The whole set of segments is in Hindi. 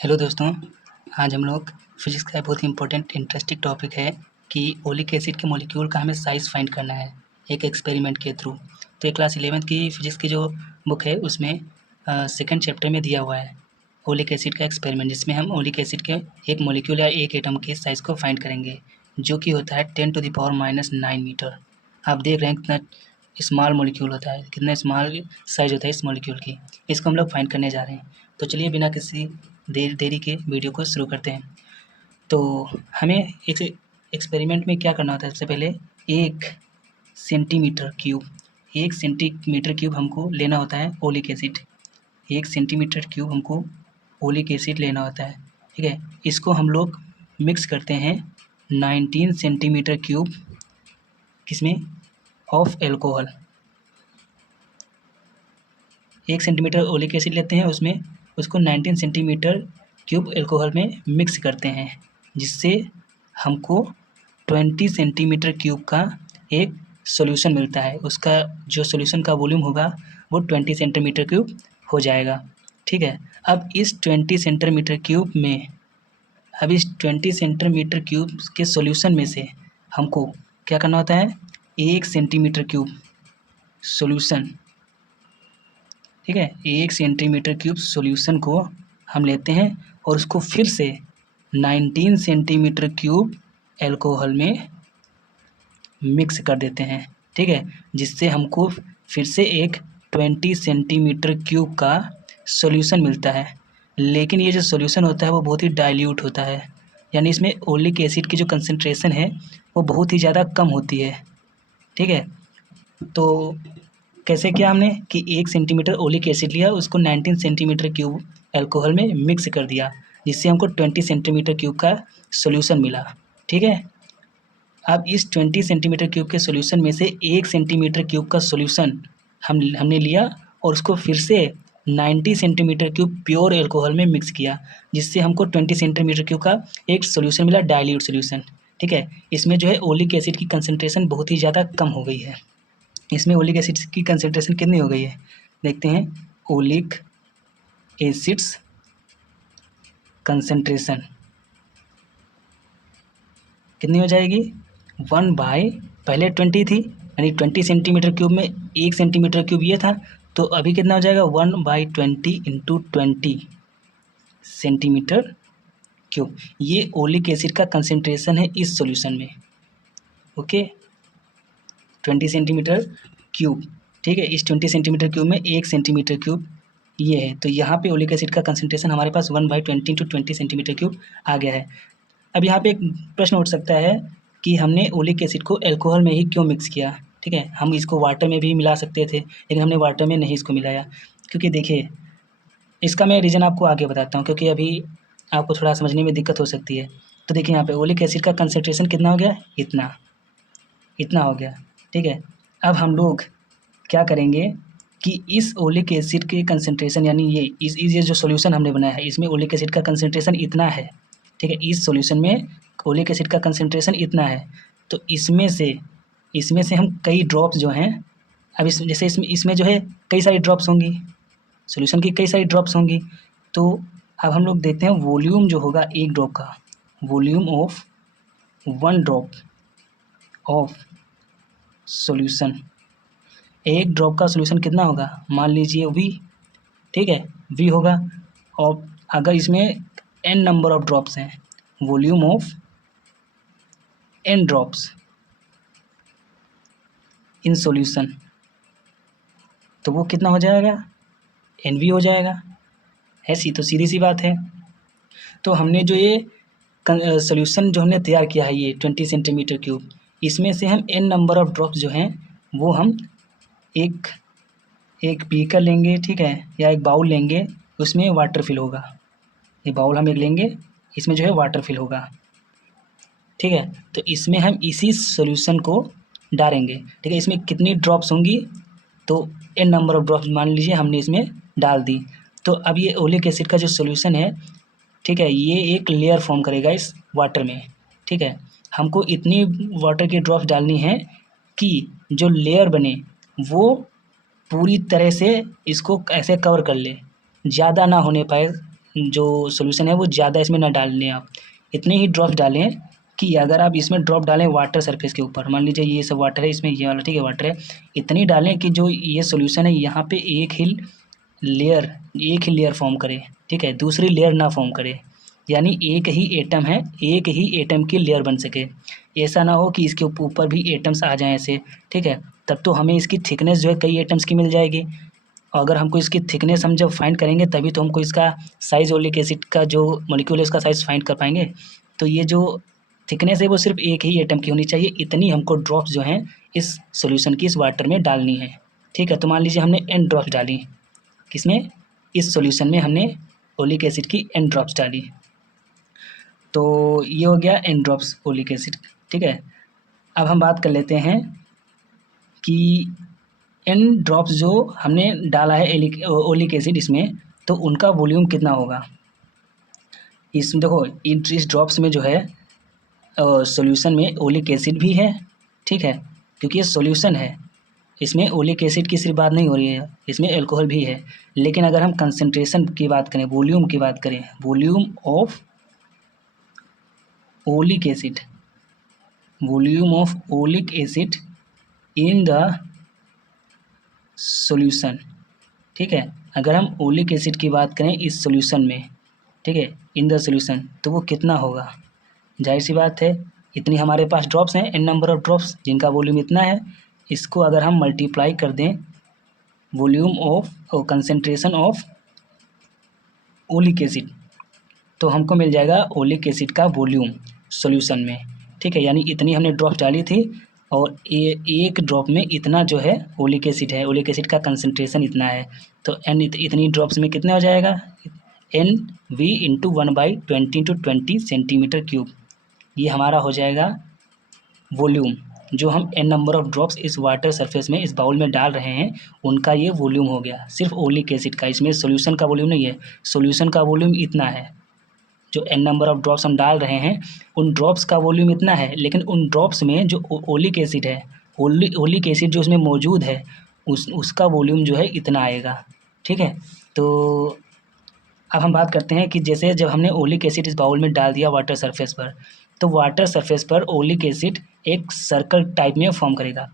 हेलो दोस्तों, आज हम लोग फिजिक्स का बहुत ही इम्पोर्टेंट इंटरेस्टिंग टॉपिक है कि ओलिक एसिड के मॉलिक्यूल का हमें साइज़ फाइंड करना है एक एक्सपेरिमेंट के थ्रू। तो ये क्लास 11th की फिजिक्स की जो बुक है उसमें सेकंड चैप्टर में दिया हुआ है ओलिक एसिड का एक्सपेरिमेंट, जिसमें हम ओलिक एसिड के एक मॉलिक्यूल या एक एटम के साइज़ को फाइंड करेंगे, जो कि होता है 10⁻⁹ मीटर। आप देख रहे हैं कितना स्मॉल मॉलिक्यूल होता है, कितना स्मॉल साइज़ होता है इस मॉलिक्यूल की। इसको हम लोग फाइंड करने जा रहे हैं। तो चलिए बिना किसी देरी के वीडियो को शुरू करते हैं। तो हमें एक एक्सपेरिमेंट में क्या करना होता है, सबसे पहले 1 सेंटीमीटर क्यूब हमको लेना होता है ओलिक एसिड। 1 सेंटीमीटर क्यूब हमको ओलिक एसिड लेना होता है, ठीक है। इसको हम लोग मिक्स करते हैं 19 सेंटीमीटर क्यूब किसमें of alcohol. 1 centimetre oleic acid लेते हैं, उसमें उसको 19 सेंटीमीटर क्यूब एल्कोहल में मिक्स करते हैं, जिससे हमको 20 सेंटीमीटर क्यूब का एक सॉल्यूशन मिलता है। उसका जो सॉल्यूशन का वॉल्यूम होगा वो 20 सेंटीमीटर क्यूब हो जाएगा, ठीक है। अब इस 20 सेंटीमीटर क्यूब के सॉल्यूशन में से हमको क्या करना होता है, 1 सेंटीमीटर क्यूब सॉल्यूशन, ठीक है। 1 सेंटीमीटर क्यूब सॉल्यूशन को हम लेते हैं और उसको फिर से 19 सेंटीमीटर क्यूब एल्कोहल में मिक्स कर देते हैं, ठीक है, जिससे हमको फिर से एक 20 सेंटीमीटर क्यूब का सॉल्यूशन मिलता है। लेकिन ये जो सॉल्यूशन होता है वो बहुत ही डाइल्यूट होता है, यानी इसमें ओलिक एसिड की जो कंसंट्रेशन है वो बहुत ही ज़्यादा कम होती है, ठीक है। तो कैसे किया हमने कि 1 सेंटीमीटर ओलिक एसिड लिया, उसको 19 सेंटीमीटर क्यूब एल्कोहल में मिक्स कर दिया, जिससे हमको 20 सेंटीमीटर क्यूब का सॉल्यूशन मिला, ठीक है। अब इस 20 सेंटीमीटर क्यूब के सॉल्यूशन में से 1 सेंटीमीटर क्यूब का सॉल्यूशन हमने लिया और उसको फिर से 90 सेंटीमीटर क्यूब प्योर एल्कोहल में मिक्स किया, जिससे हमको 20 सेंटीमीटर क्यूब का एक सॉल्यूशन मिला, डाइल्यूट सॉल्यूशन, ठीक है। इसमें जो है ओलिक एसिड की कंसंट्रेशन बहुत ही ज़्यादा कम हो गई है। इसमें ओलिक एसिड की कंसंट्रेशन कितनी हो गई है, देखते हैं। ओलिक एसिड्स कंसंट्रेशन कितनी हो जाएगी, 1/, पहले 20 थी, यानी 20 सेंटीमीटर क्यूब में 1 सेंटीमीटर क्यूब ये था, तो अभी कितना हो जाएगा 1/20 इंटू 20 सेंटीमीटर क्यूब। ये ओलिक एसिड का कंसंट्रेशन है इस सॉल्यूशन में, ओके। 20 सेंटीमीटर क्यूब, ठीक है। इस 20 सेंटीमीटर क्यूब में 1 सेंटीमीटर क्यूब ये है, तो यहाँ पे ओलिक एसिड का कंसंट्रेशन हमारे पास 1/20 इंटू 20 सेंटीमीटर क्यूब आ गया है। अब यहाँ पे एक प्रश्न उठ सकता है कि हमने ओलिक एसिड को एल्कोहल में ही क्यों मिक्स किया, ठीक है। हम इसको वाटर में भी मिला सकते थे, लेकिन हमने वाटर में नहीं इसको मिलाया, क्योंकि देखिए इसका मैं रीज़न आपको आगे बताता हूँ, क्योंकि अभी आपको थोड़ा समझने में दिक्कत हो सकती है। तो देखिए यहाँ पे ओलिक एसिड का कंसंट्रेशन कितना हो गया, इतना हो गया, ठीक है। अब हम लोग क्या करेंगे कि इस ओलिक एसिड के कंसंट्रेशन, यानी ये जो सॉल्यूशन हमने बनाया है इसमें ओलिक एसिड का कंसंट्रेशन इतना है, ठीक है। इस सॉल्यूशन में ओलिक एसिड का कंसंट्रेशन इतना है, तो इसमें से हम कई ड्रॉप्स जो हैं, अब जैसे इसमें जो है कई सारी ड्रॉप्स होंगी, सॉल्यूशन की कई सारी ड्रॉप्स होंगी। तो अब हम लोग देखते हैं वॉल्यूम जो होगा एक ड्रॉप का, volume of 1 drop of solution, एक ड्रॉप का सॉल्यूशन कितना होगा, मान लीजिए V, ठीक है, V होगा। और अगर इसमें n नंबर ऑफ ड्रॉप्स हैं, volume of n drops in solution, तो वो कितना हो जाएगा, NV हो जाएगा, ऐसी तो सीधी सी बात है। तो हमने जो ये सॉल्यूशन जो हमने तैयार किया है, ये 20 सेंटीमीटर क्यूब, इसमें से हम n नंबर ऑफ ड्रॉप्स जो हैं वो हम एक बीकर लेंगे, ठीक है, या एक बाउल लेंगे, उसमें वाटर फिल होगा। ये बाउल हम एक लेंगे, इसमें जो है वाटर फिल होगा, ठीक है। तो इसमें हम इसी सॉल्यूशन को डालेंगे, ठीक है। इसमें कितनी ड्रॉप्स होंगी, तो n नंबर ऑफ ड्रॉप्स मान लीजिए हमने इसमें डाल दी। तो अब ये ओलिक एसिड का जो सॉल्यूशन है, ठीक है, ये एक लेयर फॉर्म करेगा इस वाटर में, ठीक है। हमको इतनी वाटर की ड्रॉप्स डालनी है कि जो लेयर बने वो पूरी तरह से इसको ऐसे कवर कर ले, ज़्यादा ना होने पाए, जो सॉल्यूशन है वो ज़्यादा इसमें ना डालें आप, इतने ही ड्रॉप डालें कि अगर आप इसमें ड्रॉप डालें वाटर सरफेस के ऊपर, मान लीजिए ये सब वाटर है, इसमें ये वाला ठीक है वाटर है, इतनी डालें कि जो ये सॉल्यूशन है यहाँ पे एक ही लेयर फॉर्म करे, ठीक है, दूसरी लेयर ना फॉर्म करे, यानी एक ही एटम है, एक ही एटम की लेयर बन सके। ऐसा ना हो कि इसके ऊपर भी एटम्स आ जाएं ऐसे, ठीक है, तब तो हमें इसकी थिकनेस जो है कई एटम्स की मिल जाएगी। अगर हमको इसकी थिकनेस हम जब फाइंड करेंगे तभी तो हमको इसका साइज़, ओलिक एसिड का जो मॉलिक्यूल है उसका साइज़ फाइंड कर पाएंगे। तो ये जो थिकनेस है वो सिर्फ एक ही एटम की होनी चाहिए, इतनी हमको ड्रॉप्स जो हैं इस सॉल्यूशन की, इस वाटर में डालनी है, ठीक है। तो मान लीजिए हमने n ड्रॉप्स डाली, किसमें, इस सॉल्यूशन में हमने ओलिक एसिड की n ड्रॉप्स डाली, तो ये हो गया n ड्रॉप्स ओलिक एसिड, ठीक है। अब हम बात कर लेते हैं कि n ड्रॉप्स जो हमने डाला है ओलिक एसिड इसमें, तो उनका वॉल्यूम कितना होगा। इसमें देखो इस ड्रॉप्स में जो है सॉल्यूशन में ओलिक एसिड भी है, ठीक है, क्योंकि ये सॉल्यूशन है, इसमें ओलिक एसिड की सिर्फ बात नहीं हो रही है, इसमें अल्कोहल भी है। लेकिन अगर हम कंसंट्रेशन की बात करें, वॉल्यूम की बात करें, volume of oleic acid, volume of oleic acid in the solution, ठीक है, अगर हम ओलिक एसिड की बात करें इस सॉल्यूशन में, ठीक है, इन द सॉल्यूशन, तो वो कितना होगा। जाहिर सी बात है, इतनी हमारे पास ड्रॉप्स हैं, n नंबर ऑफ ड्रॉप्स जिनका वॉल्यूम इतना है, इसको अगर हम मल्टीप्लाई कर दें volume of concentration of oleic acid, तो हमको मिल जाएगा ओलिक एसिड का वॉल्यूम सॉल्यूशन में, ठीक है, यानी इतनी हमने ड्रॉप डाली थी और एक ड्रॉप में इतना जो है ओलिक एसिड है, ओलिक एसिड का कंसंट्रेशन इतना है, तो n इतनी ड्रॉप्स में कितने हो जाएगा, NV into 1/20 into 20 centimetre cube, ये हमारा हो जाएगा वॉल्यूम। जो हम n नंबर ऑफ ड्रॉप्स इस वाटर सरफेस में, इस बाउल में डाल रहे हैं, उनका ये वॉल्यूम हो गया, सिर्फ ओलिक एसिड का, इसमें सॉल्यूशन का वॉल्यूम नहीं है, सॉल्यूशन का वॉल्यूम इतना है, जो n नंबर ऑफ ड्रॉप्स हम डाल रहे हैं उन ड्रॉप्स का वॉल्यूम इतना है, लेकिन उन ड्रॉप्स में जो ओलिक एसिड है, ओलिक एसिड जो उसमें मौजूद है, उसका वॉल्यूम जो है इतना आएगा, ठीक है। तो अब हम बात करते हैं कि जैसे जब हमने ओलिक एसिड इस बाउल में डाल दिया वाटर सरफेस पर, तो वाटर सरफेस पर ओलिक एसिड एक सर्कल टाइप में फॉर्म करेगा,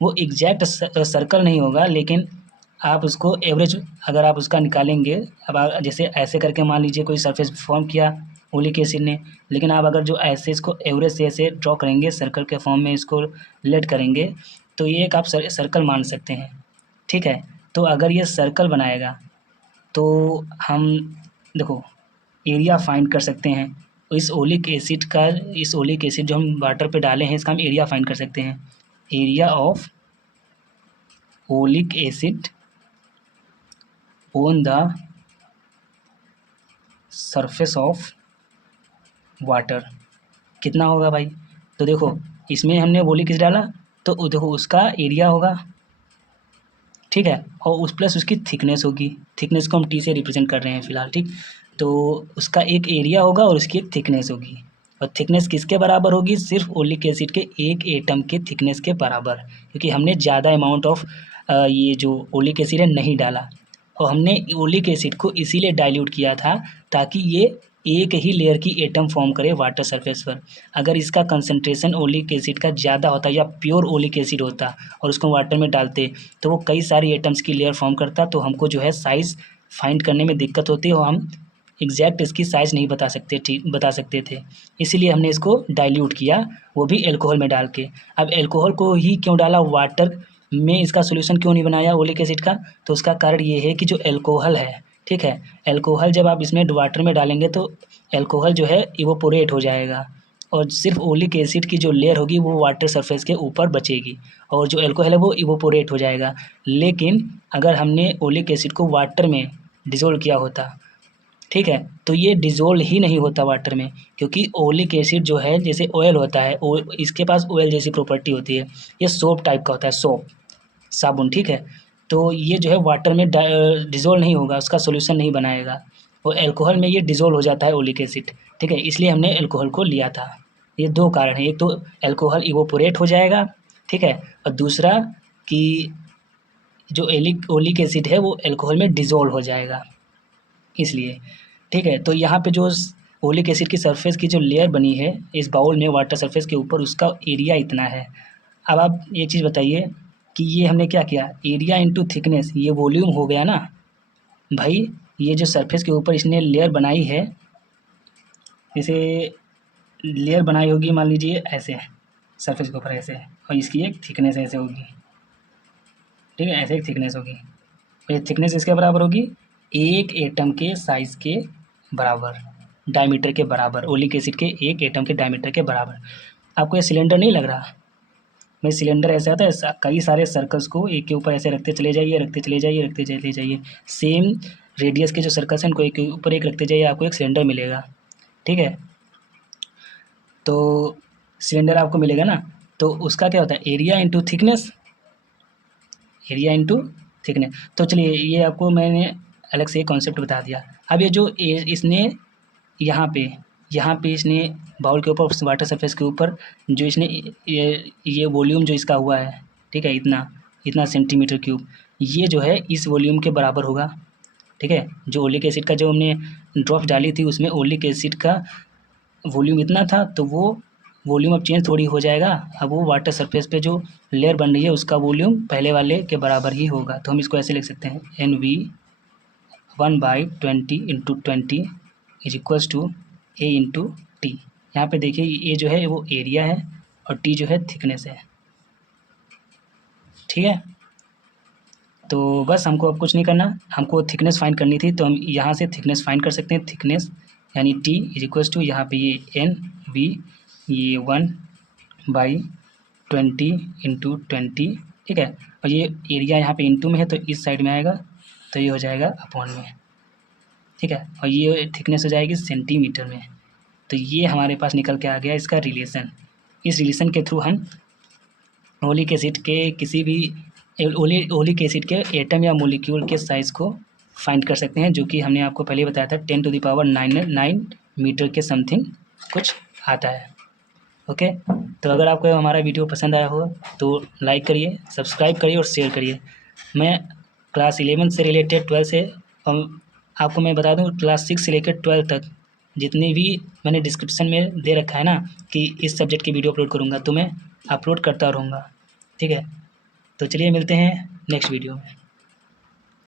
वो एग्जैक्ट सर्कल नहीं होगा, लेकिन आप उसको एवरेज अगर आप उसका निकालेंगे, अब जैसे ऐसे करके मान लीजिए कोई सरफेस फॉर्म किया ओलिक एसिड ने, लेकिन आप अगर जो ऐसे इसको एवरेज से ऐसे ड्रॉ करेंगे, सर्कल के फॉर्म में इसको लेट करेंगे, तो ये एक आप सर्कल मान सकते हैं, ठीक है। तो अगर ये सर्कल बनाएगा तो हम देखो एरिया फाइंड कर सकते हैं, इस ओलिक एसिड जो हम वाटर पे डाले हैं इसका हम एरिया फाइंड कर सकते हैं, area of oleic acid on the surface of water कितना होगा भाई। तो देखो इसमें हमने ओलिक एसिड डाला, तो देखो उसका एरिया होगा, ठीक है, और उस प्लस उसकी थिकनेस होगी, थिकनेस को हम T से रिप्रेजेंट कर रहे हैं फिलहाल, ठीक, तो उसका एक एरिया होगा और उसकी एक थिकनेस होगी, और थिकनेस किसके बराबर होगी, सिर्फ ओलिक एसिड के एक एटम के थिकनेस के बराबर, क्योंकि हमने ज़्यादा अमाउंट ऑफ ये जो ओलिक एसिड है नहीं डाला, और हमने ओलिक एसिड को इसीलिए डाइल्यूट किया था ताकि ये एक ही लेयर की एटम फॉर्म करे वाटर सरफेस पर। अगर इसका कंसंट्रेशन ओलिक एसिड का ज़्यादा होता या प्योर ओलिक एसिड होता और उसको वाटर में डालते, तो वो कई सारी एटम्स की लेयर फॉर्म करता, तो हमको जो है साइज़ फाइंड करने में दिक्कत होती और हम एग्जैक्ट इसकी साइज़ नहीं बता सकते थे, इसीलिए हमने इसको डाइल्यूट किया, वो भी एल्कोहल में डाल के। अब एल्कोहल को ही क्यों डाला, वाटर में इसका सोल्यूशन क्यों नहीं बनाया ओलिक एसिड का, तो उसका कारण ये है कि जो एल्कोहल है, ठीक है, एल्कोहल जब आप इसमें वाटर में डालेंगे तो एल्कोहल जो है इवोपोरेट हो जाएगा, और सिर्फ ओलिक एसिड की जो लेयर होगी वो वाटर सरफेस के ऊपर बचेगी, और जो एल्कोहल है वो इवोपोरेट हो जाएगा। लेकिन अगर हमने ओलिक एसिड को वाटर में डिज़ोल्व किया होता, ठीक है, तो ये डिज़ोल्व ही नहीं होता वाटर में, क्योंकि ओलिक एसिड जो है जैसे ऑयल होता है, इसके पास ऑयल जैसी प्रॉपर्टी होती है, ये सोप टाइप का होता है, सोप, साबुन, ठीक है, तो ये जो है वाटर में डिज़ोल्व नहीं होगा, उसका सॉल्यूशन नहीं बनाएगा, और एल्कोहल में ये डिज़ोल्व हो जाता है ओलिक एसिड, ठीक है, इसलिए हमने एल्कोहल को लिया था। ये दो कारण हैं, एक तो एल्कोहल इवोपोरेट हो जाएगा, ठीक है, और दूसरा कि जो ओलिक एसिड है वो एल्कोहल में डिज़ोल्व हो जाएगा, इसलिए। ठीक है। तो यहाँ पे जो ओलिक एसिड की सरफेस की जो लेयर बनी है इस बाउल में वाटर सरफेस के ऊपर, उसका एरिया इतना है। अब आप एक चीज़ बताइए कि ये हमने क्या किया, एरिया इंटू थिकनेस, ये वॉल्यूम हो गया ना भाई। ये जो सरफेस के ऊपर इसने लेयर बनाई है, जैसे लेयर बनाई होगी मान लीजिए ऐसे सरफेस के ऊपर ऐसे, और इसकी एक थिकनेस ऐसे होगी, ठीक है, ऐसे एक थिकनेस होगी। और ये थिकनेस इसके बराबर होगी एक एटम के साइज़ के बराबर, डायमीटर के बराबर, ओलिक एसिड के एक एटम के डायमीटर के बराबर। आपको ये सिलेंडर नहीं लग रहा? मैं सिलेंडर ऐसे आता है, कई सारे सर्कल्स को एक के ऊपर ऐसे रखते चले जाइए, रखते चले जाइए, रखते चले जाइए। सेम रेडियस के जो सर्कल्स हैं उनको एक के ऊपर एक रखते जाइए, आपको एक सिलेंडर मिलेगा, ठीक है। तो सिलेंडर आपको मिलेगा ना, तो उसका क्या होता है, area into thickness, area into thickness. तो चलिए ये आपको मैंने अलग से कॉन्सेप्ट बता दिया। अब ये जो इसने यहाँ पे इसने बाउल के ऊपर वाटर सरफेस के ऊपर जो इसने ये वॉल्यूम जो इसका हुआ है, ठीक है, इतना इतना सेंटीमीटर क्यूब, ये जो है इस वॉल्यूम के बराबर होगा, ठीक है। जो ओलिक एसिड का जो हमने ड्रॉप डाली थी उसमें ओलिक एसिड का वॉल्यूम इतना था, तो वो वॉल्यूम अब चेंज थोड़ी हो जाएगा। अब वो वाटर सरफेस पे जो लेयर बन रही है उसका वॉल्यूम पहले वाले के बराबर ही होगा। तो हम इसको ऐसे लिख सकते हैं, NV 1/20 into 20 is equals to A into T. यहाँ पर देखिए ये जो है वो एरिया है और टी जो है थिकनेस है, ठीक है। तो बस हमको अब कुछ नहीं करना, हमको थिकनेस फाइंड करनी थी, तो हम यहाँ से थिकनेस फाइंड कर सकते हैं। थिकनेस यानी T इज इक्वल्स टू यहाँ पे ये NV, ये 1/20 इंटू 20, ठीक है। और ये एरिया यहाँ पे इंटू में है तो इस साइड में आएगा, तो ये हो जाएगा अपॉन में, ठीक है। और ये थिकनेस हो जाएगी सेंटीमीटर में। तो ये हमारे पास निकल के आ गया इसका रिलेशन। इस रिलेशन के थ्रू हम ओलिक एसिड के किसी भी ओलिक एसिड के एटम या मोलिक्यूल के साइज़ को फाइंड कर सकते हैं, जो कि हमने आपको पहले बताया था 10⁹ मीटर के समथिंग कुछ आता है। ओके, तो अगर आपको हमारा वीडियो पसंद आया हो तो लाइक करिए, सब्सक्राइब करिए और शेयर करिए। मैं क्लास 11 से रिलेटेड 12 से आपको मैं बता दूं, क्लास 6 से लेकर 12 तक जितनी भी मैंने डिस्क्रिप्शन में दे रखा है ना कि इस सब्जेक्ट की वीडियो अपलोड करूँगा, तो मैं अपलोड करता रहूँगा, ठीक है। तो चलिए मिलते हैं नेक्स्ट वीडियो में।